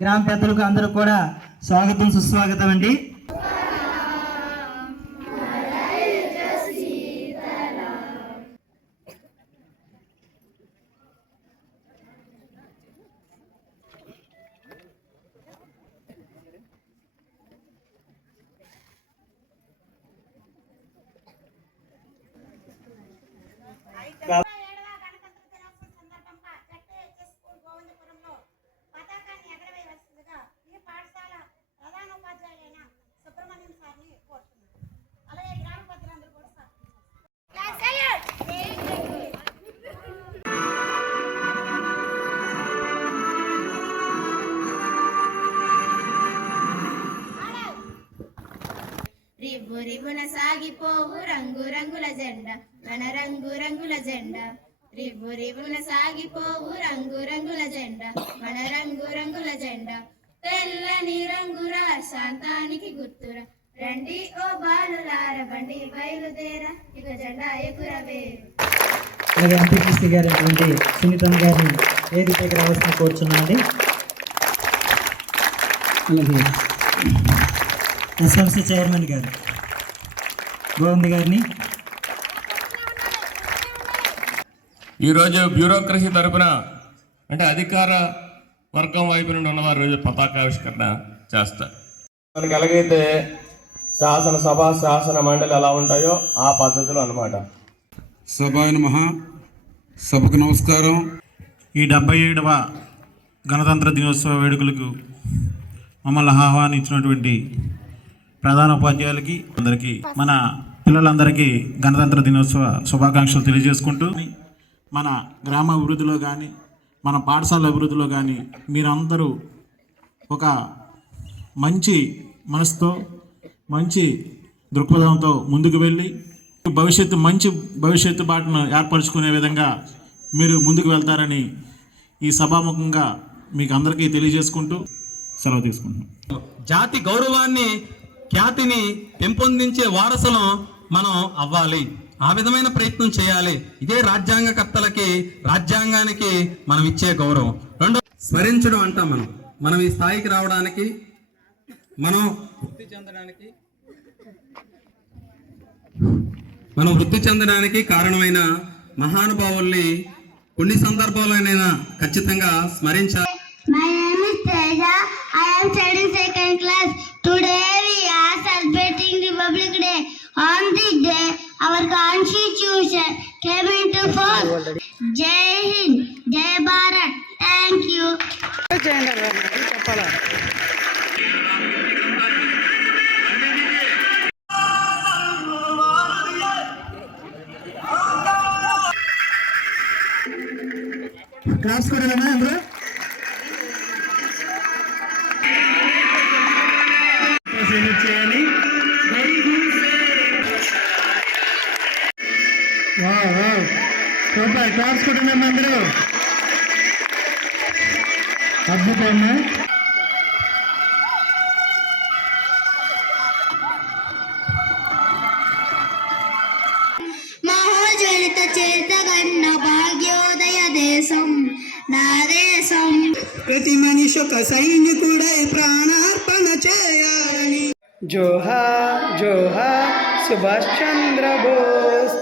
గ్రామ పెద్దలకు అందరూ కూడా స్వాగతం సుస్వాగతం అండి. రివ్వు రివ్వున సాగిపోవు రంగు రంగుల జెండా మన రంగు రంగుల జెండా. రివ్వు రివ్వున సాగిపోవు రంగు రంగుల జెండా మన రంగు రంగుల జెండా. తెల్లని రంగురా శాంతానికి గుర్తురా రండి ఓ బాలులార బండి బయలుదేరా ఇక జెండా ఎగురవేరు. అలాగే ఎంపీటీసీ గారు సునీతమ్మ గారిని వేదికకి రావాల్సిన కోరుచున్నామండి. అలాగే ఎస్ఎంసీ చైర్మన్ గారు గోవింద్ గారిని ఈరోజు బ్యూరోక్రసీ తరఫున అంటే అధికార వర్గం వైపు నుండి ఉన్నవారు రోజు పతాకావిష్కరణ చేస్తారు. మనకి ఎలాగైతే శాసనసభ శాసన మండలి ఎలా ఉంటాయో ఆ పద్ధతిలో అన్నమాట. సభాయ నమః. సభకు నమస్కారం. ఈ 77వ గణతంత్ర దినోత్సవ వేడుకలకు మమ్మల్ని ఆహ్వానించినటువంటి ప్రధాన ఉపాధ్యాయులకి అందరికీ మన పిల్లలందరికీ గణతంత్ర దినోత్సవ శుభాకాంక్షలు తెలియజేసుకుంటూ మన గ్రామ అభివృద్ధిలో కానీ మన పాఠశాల అభివృద్ధిలో కానీ మీరందరూ ఒక మంచి మనసుతో మంచి దృక్పథంతో ముందుకు వెళ్ళి మంచి భవిష్యత్తు బాటను ఏర్పరచుకునే విధంగా మీరు ముందుకు వెళ్తారని ఈ సభాముఖంగా మీకు అందరికీ తెలియజేసుకుంటూ సెలవు తీసుకుంటున్నాం. జాతి గౌరవాన్ని ఖ్యాతిని పెంపొందించే వారసులం మనం అవ్వాలి. ఆ విధమైన ప్రయత్నం చేయాలి. ఇదే రాజ్యాంగకర్తలకి రాజ్యాంగానికి మనం ఇచ్చే గౌరవం. రెండో స్మరించడం అంటాం. మనం ఈ స్థాయికి రావడానికి మనం వృద్ధి చెందడానికి కారణమైన మహానుభావుల్ని కొన్ని సందర్భాల్లోనైనా ఖచ్చితంగా స్మరించాలి. My name is Teja. I am studying second class. Today we are celebrating Republic Day. On this day, our Constitution came into force. Jai Hind, Jai Bharat. Thank you. Class కూడా అందరూ చేయాలి. సూపర్. క్లాస్ కూడా అందరూ అద్భుతం. మహోజనిత చేతగన్న భాగ్యోదయ దేశం నా దేశం. ప్రతి మనిషి ఒక సైనికుడై ప్రాణార్పణ చేయాలని. జోహార్ జోహార్ సుభాష్ చంద్ర బోస్.